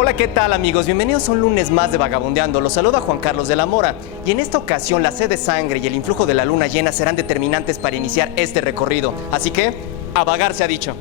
Hola, ¿qué tal, amigos? Bienvenidos a un lunes más de Vagabundeando. Los saluda Juan Carlos de la Mora. Y en esta ocasión, la sed de sangre y el influjo de la luna llena serán determinantes para iniciar este recorrido. Así que, a vagar se ha dicho.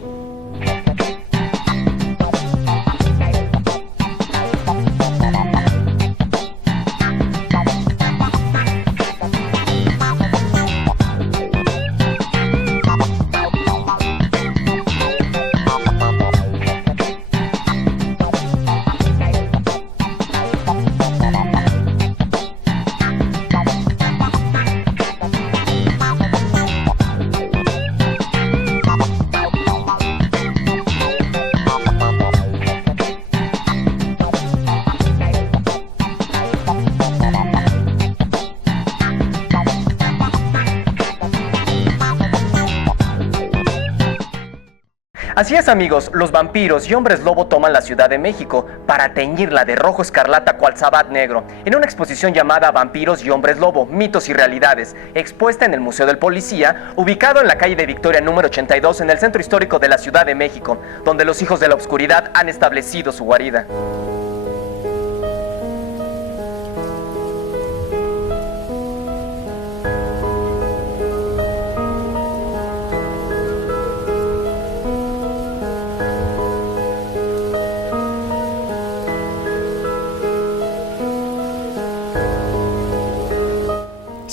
Así es, amigos, los vampiros y hombres lobo toman la Ciudad de México para teñirla de rojo escarlata cual sabbat negro, en una exposición llamada Vampiros y hombres lobo, mitos y realidades, expuesta en el Museo del Policía, ubicado en la calle de Victoria número 82 en el centro histórico de la Ciudad de México, donde los hijos de la oscuridad han establecido su guarida.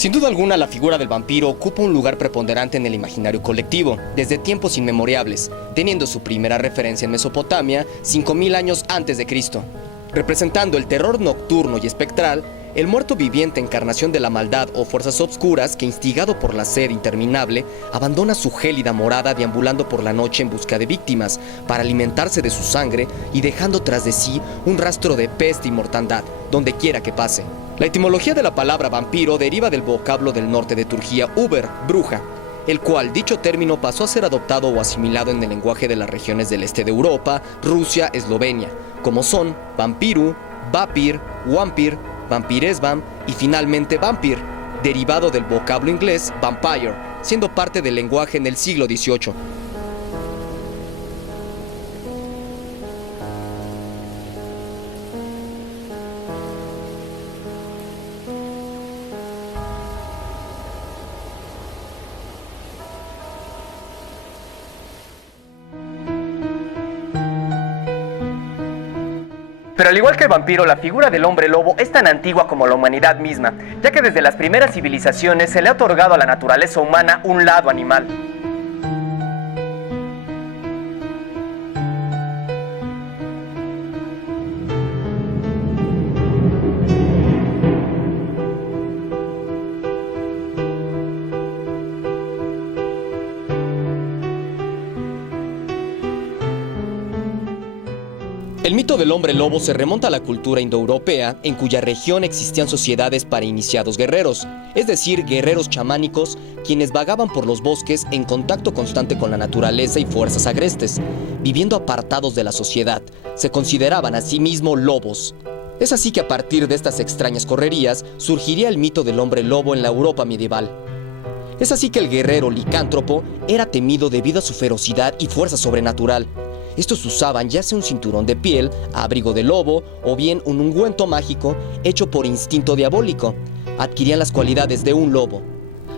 Sin duda alguna, la figura del vampiro ocupa un lugar preponderante en el imaginario colectivo, desde tiempos inmemorables, teniendo su primera referencia en Mesopotamia 5000 años antes de Cristo. Representando el terror nocturno y espectral, el muerto viviente, encarnación de la maldad o fuerzas obscuras que, instigado por la sed interminable, abandona su gélida morada deambulando por la noche en busca de víctimas para alimentarse de su sangre y dejando tras de sí un rastro de peste y mortandad, donde quiera que pase. La etimología de la palabra vampiro deriva del vocablo del norte de Turquía, uber, bruja, el cual dicho término pasó a ser adoptado o asimilado en el lenguaje de las regiones del este de Europa, Rusia, Eslovenia, como son vampiru, vapir, wampir, vampiresvam y finalmente vampir, derivado del vocablo inglés vampire, siendo parte del lenguaje en el siglo XVIII. Pero al igual que el vampiro, la figura del hombre lobo es tan antigua como la humanidad misma, ya que desde las primeras civilizaciones se le ha otorgado a la naturaleza humana un lado animal. El mito del hombre lobo se remonta a la cultura indoeuropea, en cuya región existían sociedades para iniciados guerreros, es decir, guerreros chamánicos, quienes vagaban por los bosques en contacto constante con la naturaleza y fuerzas agrestes, viviendo apartados de la sociedad. Se consideraban a sí mismos lobos. Es así que a partir de estas extrañas correrías surgiría el mito del hombre lobo en la Europa medieval. Es así que el guerrero licántropo era temido debido a su ferocidad y fuerza sobrenatural. Estos usaban ya sea un cinturón de piel, abrigo de lobo o bien un ungüento mágico hecho por instinto diabólico. Adquirían las cualidades de un lobo.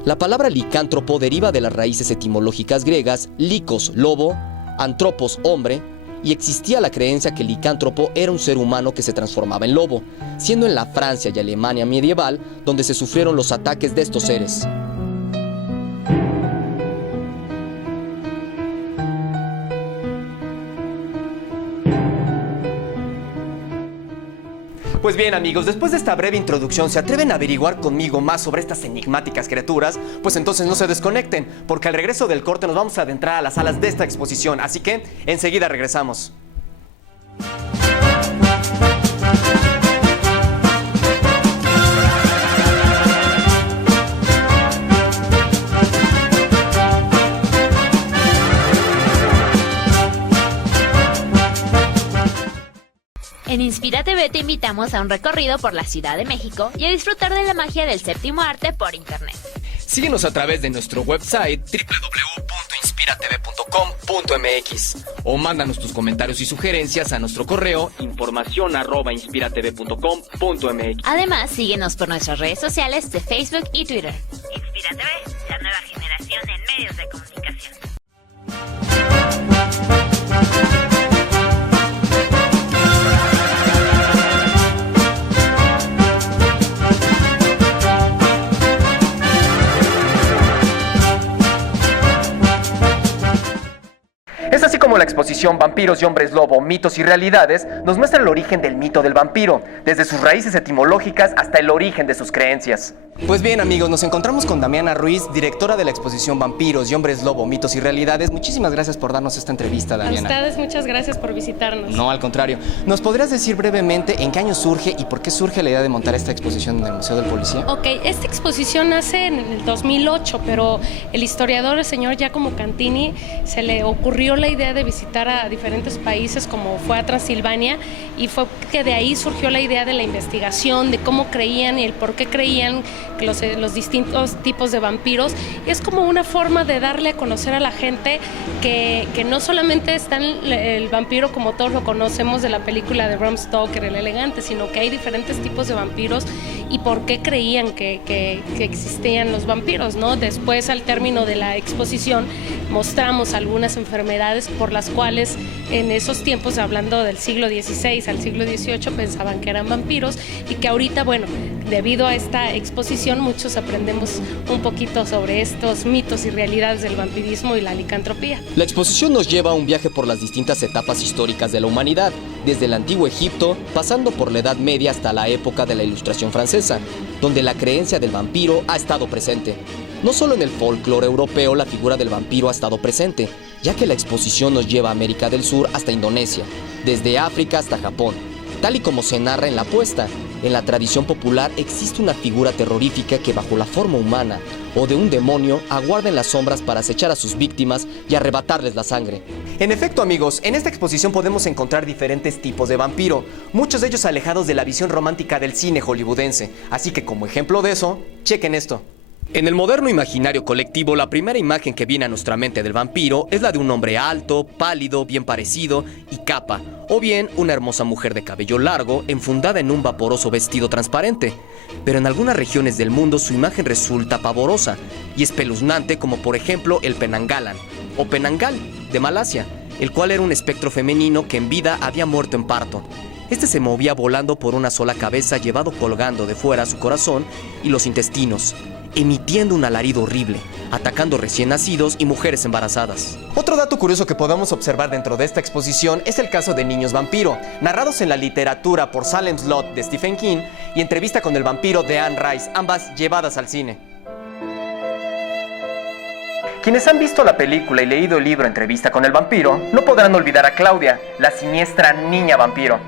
La palabra licántropo deriva de las raíces etimológicas griegas likos, lobo, antropos, hombre, y existía la creencia que el licántropo era un ser humano que se transformaba en lobo, siendo en la Francia y Alemania medieval donde se sufrieron los ataques de estos seres. Pues bien, amigos, después de esta breve introducción, ¿se atreven a averiguar conmigo más sobre estas enigmáticas criaturas? Pues entonces no se desconecten, porque al regreso del corte nos vamos a adentrar a las salas de esta exposición, así que enseguida regresamos. En Inspira TV te invitamos a un recorrido por la Ciudad de México y a disfrutar de la magia del séptimo arte por internet. Síguenos a través de nuestro website www.inspiratv.com inspiratv.com.mx o mándanos tus comentarios y sugerencias a nuestro correo informacion@inspiratv.com.mx. Además, síguenos por nuestras redes sociales de Facebook y Twitter. Inspira TV, la nueva generación en medios de comunicación. Es así como la exposición Vampiros y Hombres Lobo, mitos y realidades nos muestra el origen del mito del vampiro, desde sus raíces etimológicas hasta el origen de sus creencias. Pues bien, amigos, nos encontramos con Damiana Ruiz, directora de la exposición Vampiros y Hombres Lobo, mitos y realidades. Muchísimas gracias por darnos esta entrevista, Damiana. A ustedes muchas gracias por visitarnos. No, al contrario. ¿Nos podrías decir brevemente en qué año surge y por qué surge la idea de montar esta exposición en el Museo del Policía? Ok, esta exposición nace en el 2008, pero el historiador, el señor Giacomo Cantini, se le ocurrió la idea de visitar a diferentes países, como fue a Transilvania, y fue que de ahí surgió la idea de la investigación, de cómo creían y el por qué creían que los distintos tipos de vampiros. Es como una forma de darle a conocer a la gente que no solamente está el vampiro como todos lo conocemos de la película de Bram Stoker, El Elegante, sino que hay diferentes tipos de vampiros y por qué creían que existían los vampiros, ¿no? Después, al término de la exposición, mostramos algunas enfermedades por las cuales en esos tiempos, hablando del siglo XVI al siglo XVIII, pensaban que eran vampiros y que ahorita, bueno, debido a esta exposición, muchos aprendemos un poquito sobre estos mitos y realidades del vampirismo y la licantropía. La exposición nos lleva a un viaje por las distintas etapas históricas de la humanidad, desde el antiguo Egipto, pasando por la Edad Media hasta la época de la Ilustración francesa, donde la creencia del vampiro ha estado presente. No solo en el folclore europeo la figura del vampiro ha estado presente, ya que la exposición nos lleva a América del Sur hasta Indonesia, desde África hasta Japón. Tal y como se narra en la puesta, en la tradición popular existe una figura terrorífica que bajo la forma humana o de un demonio aguarda en las sombras para acechar a sus víctimas y arrebatarles la sangre. En efecto, amigos, en esta exposición podemos encontrar diferentes tipos de vampiro, muchos de ellos alejados de la visión romántica del cine hollywoodense. Así que como ejemplo de eso, chequen esto. En el moderno imaginario colectivo, la primera imagen que viene a nuestra mente del vampiro es la de un hombre alto, pálido, bien parecido y capa, o bien una hermosa mujer de cabello largo, enfundada en un vaporoso vestido transparente. Pero en algunas regiones del mundo su imagen resulta pavorosa y espeluznante, como por ejemplo el Penanggalan, o Penanggal, de Malasia, el cual era un espectro femenino que en vida había muerto en parto. Este se movía volando por una sola cabeza, llevado colgando de fuera su corazón y los intestinos, emitiendo un alarido horrible, atacando recién nacidos y mujeres embarazadas. Otro dato curioso que podemos observar dentro de esta exposición es el caso de niños vampiro, narrados en la literatura por Salem Slot de Stephen King y Entrevista con el vampiro de Anne Rice, ambas llevadas al cine. Quienes han visto la película y leído el libro Entrevista con el vampiro no podrán olvidar a Claudia, la siniestra niña vampiro.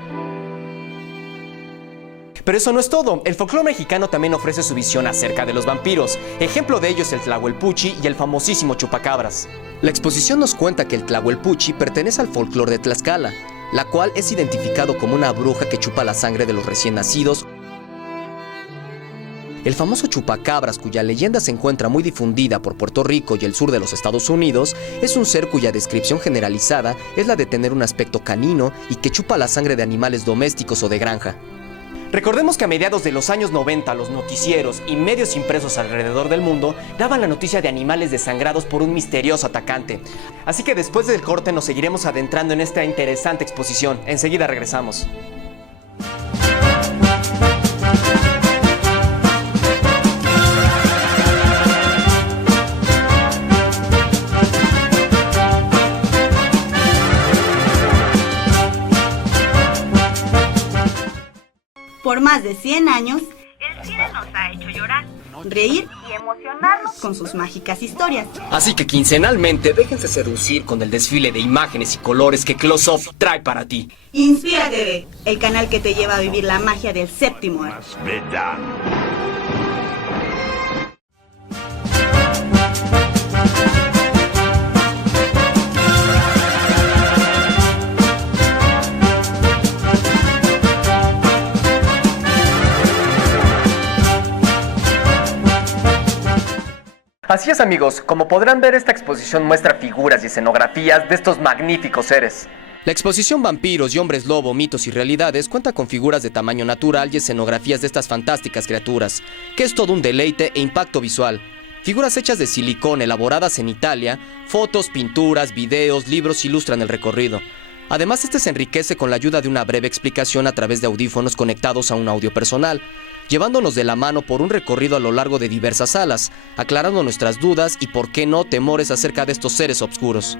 Pero eso no es todo. El folclore mexicano también ofrece su visión acerca de los vampiros. Ejemplo de ello es el Tlahuelpuchi y el famosísimo Chupacabras. La exposición nos cuenta que el Tlahuelpuchi pertenece al folclore de Tlaxcala, la cual es identificado como una bruja que chupa la sangre de los recién nacidos. El famoso Chupacabras, cuya leyenda se encuentra muy difundida por Puerto Rico y el sur de los Estados Unidos, es un ser cuya descripción generalizada es la de tener un aspecto canino y que chupa la sangre de animales domésticos o de granja. Recordemos que a mediados de los años 90 los noticieros y medios impresos alrededor del mundo daban la noticia de animales desangrados por un misterioso atacante. Así que después del corte nos seguiremos adentrando en esta interesante exposición. Enseguida regresamos. Por más de 100 años, el cine nos ha hecho llorar, reír y emocionarnos con sus mágicas historias. Así que quincenalmente déjense seducir con el desfile de imágenes y colores que Close Up trae para ti. Inspira TV, el canal que te lleva a vivir la magia del séptimo arte. Así es, amigos, como podrán ver, esta exposición muestra figuras y escenografías de estos magníficos seres. La exposición Vampiros y Hombres Lobo, Mitos y Realidades cuenta con figuras de tamaño natural y escenografías de estas fantásticas criaturas, que es todo un deleite e impacto visual. Figuras hechas de silicón elaboradas en Italia, fotos, pinturas, videos, libros ilustran el recorrido. Además, este se enriquece con la ayuda de una breve explicación a través de audífonos conectados a un audio personal, llevándonos de la mano por un recorrido a lo largo de diversas salas, aclarando nuestras dudas y, por qué no, temores acerca de estos seres oscuros.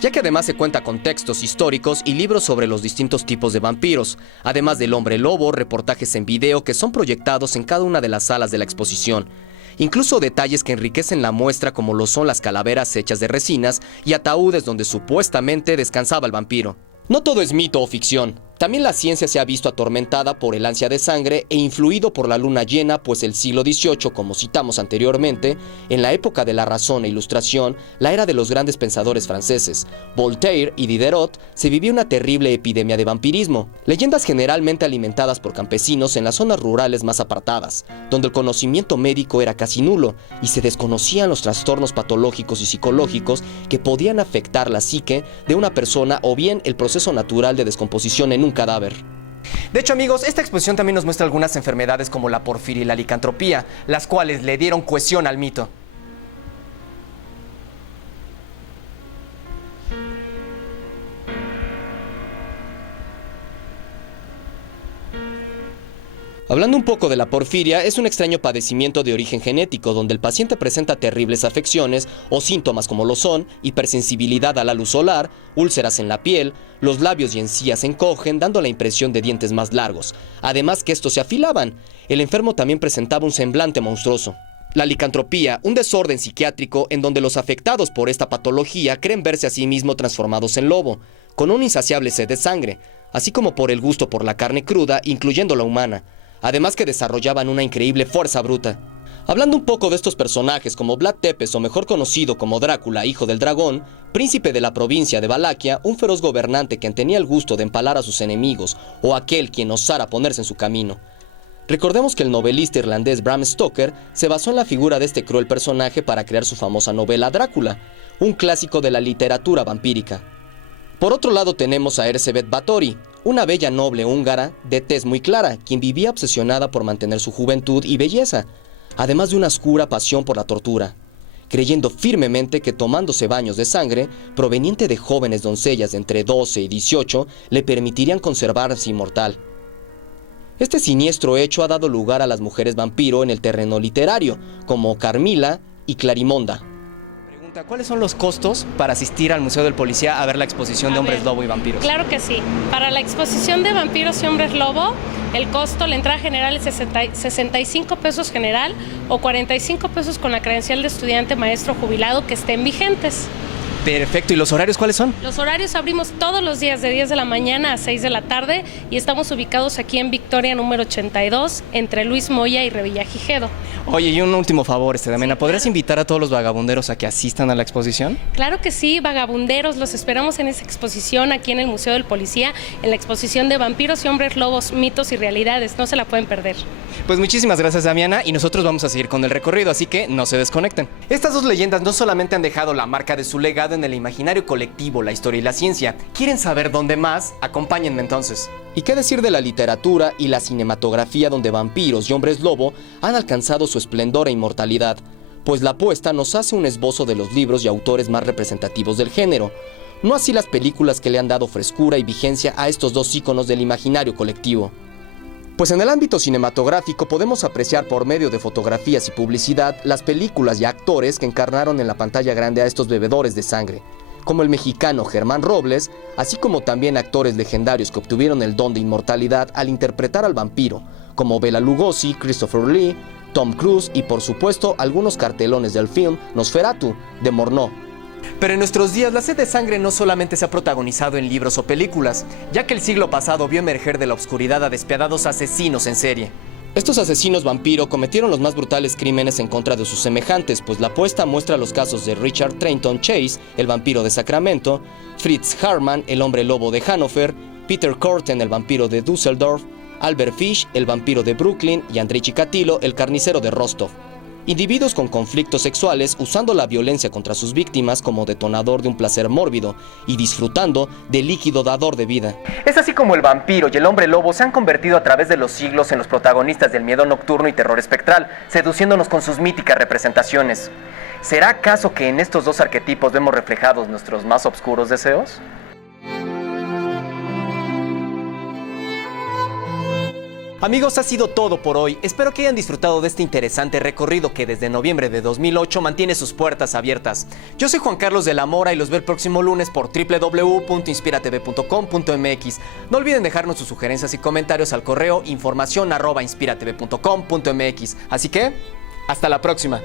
Ya que además se cuenta con textos históricos y libros sobre los distintos tipos de vampiros, además del hombre lobo, reportajes en video que son proyectados en cada una de las salas de la exposición. Incluso detalles que enriquecen la muestra, como lo son las calaveras hechas de resinas y ataúdes donde supuestamente descansaba el vampiro. No todo es mito o ficción. También la ciencia se ha visto atormentada por el ansia de sangre e influido por la luna llena, pues el siglo XVIII, como citamos anteriormente, en la época de la razón e ilustración, la era de los grandes pensadores franceses, Voltaire y Diderot, se vivía una terrible epidemia de vampirismo. Leyendas generalmente alimentadas por campesinos en las zonas rurales más apartadas, donde el conocimiento médico era casi nulo y se desconocían los trastornos patológicos y psicológicos que podían afectar la psique de una persona o bien el proceso natural de descomposición en un cadáver. De hecho, amigos, esta exposición también nos muestra algunas enfermedades como la porfiria y la licantropía, las cuales le dieron cohesión al mito. Hablando un poco de la porfiria, es un extraño padecimiento de origen genético donde el paciente presenta terribles afecciones o síntomas como lo son hipersensibilidad a la luz solar, úlceras en la piel, los labios y encías se encogen dando la impresión de dientes más largos, además que estos se afilaban. El enfermo también presentaba un semblante monstruoso. La licantropía, un desorden psiquiátrico en donde los afectados por esta patología creen verse a sí mismos transformados en lobo, con una insaciable sed de sangre, así como por el gusto por la carne cruda, incluyendo la humana. Además que desarrollaban una increíble fuerza bruta. Hablando un poco de estos personajes como Vlad Tepes, o mejor conocido como Drácula, hijo del dragón, príncipe de la provincia de Valaquia, un feroz gobernante quien tenía el gusto de empalar a sus enemigos, o aquel quien osara ponerse en su camino. Recordemos que el novelista irlandés Bram Stoker se basó en la figura de este cruel personaje para crear su famosa novela Drácula, un clásico de la literatura vampírica. Por otro lado tenemos a Erzsébet Báthory, una bella noble húngara de tez muy clara, quien vivía obsesionada por mantener su juventud y belleza, además de una oscura pasión por la tortura, creyendo firmemente que tomándose baños de sangre, proveniente de jóvenes doncellas de entre 12 y 18, le permitirían conservarse inmortal. Este siniestro hecho ha dado lugar a las mujeres vampiro en el terreno literario, como Carmila y Clarimonda. ¿Cuáles son los costos para asistir al Museo del Policía a ver la exposición de Hombres Lobo y Vampiros? Claro que sí. Para la exposición de Vampiros y Hombres Lobo, el costo, la entrada general es 65 pesos general o 45 pesos con la credencial de estudiante maestro jubilado que estén vigentes. Perfecto, ¿y los horarios cuáles son? Los horarios abrimos todos los días de 10 de la mañana a 6 de la tarde y estamos ubicados aquí en Victoria número 82, entre Luis Moya y Revillagigedo. Oye, y un último favor, Damiana, ¿podrías invitar a todos los vagabunderos a que asistan a la exposición? Claro que sí, vagabunderos, los esperamos en esa exposición aquí en el Museo del Policía, en la exposición de Vampiros y Hombres Lobos, Mitos y Realidades, no se la pueden perder. Pues muchísimas gracias, Damiana, y nosotros vamos a seguir con el recorrido, así que no se desconecten. Estas dos leyendas no solamente han dejado la marca de su legado en el imaginario colectivo, la historia y la ciencia. ¿Quieren saber dónde más? Acompáñenme entonces. ¿Y qué decir de la literatura y la cinematografía donde vampiros y hombres lobo han alcanzado su esplendor e inmortalidad? Pues la apuesta nos hace un esbozo de los libros y autores más representativos del género. No así las películas que le han dado frescura y vigencia a estos dos íconos del imaginario colectivo. Pues en el ámbito cinematográfico podemos apreciar por medio de fotografías y publicidad las películas y actores que encarnaron en la pantalla grande a estos bebedores de sangre, como el mexicano Germán Robles, así como también actores legendarios que obtuvieron el don de inmortalidad al interpretar al vampiro, como Bela Lugosi, Christopher Lee, Tom Cruise y por supuesto algunos cartelones del film Nosferatu, de Murnau. Pero en nuestros días la sed de sangre no solamente se ha protagonizado en libros o películas, ya que el siglo pasado vio emerger de la oscuridad a despiadados asesinos en serie. Estos asesinos vampiro cometieron los más brutales crímenes en contra de sus semejantes, pues la apuesta muestra los casos de Richard Trenton Chase, el vampiro de Sacramento, Fritz Hartmann, el hombre lobo de Hannover, Peter Korten, el vampiro de Düsseldorf, Albert Fish, el vampiro de Brooklyn, y Andrei Chikatilo, el carnicero de Rostov. Individuos con conflictos sexuales usando la violencia contra sus víctimas como detonador de un placer mórbido y disfrutando del líquido dador de vida. Es así como el vampiro y el hombre lobo se han convertido a través de los siglos en los protagonistas del miedo nocturno y terror espectral, seduciéndonos con sus míticas representaciones. ¿Será acaso que en estos dos arquetipos vemos reflejados nuestros más oscuros deseos? Amigos, ha sido todo por hoy. Espero que hayan disfrutado de este interesante recorrido que desde noviembre de 2008 mantiene sus puertas abiertas. Yo soy Juan Carlos de la Mora y los veo el próximo lunes por www.inspiratv.com.mx. No olviden dejarnos sus sugerencias y comentarios al correo informacion@inspiratv.com.mx. Así que, hasta la próxima.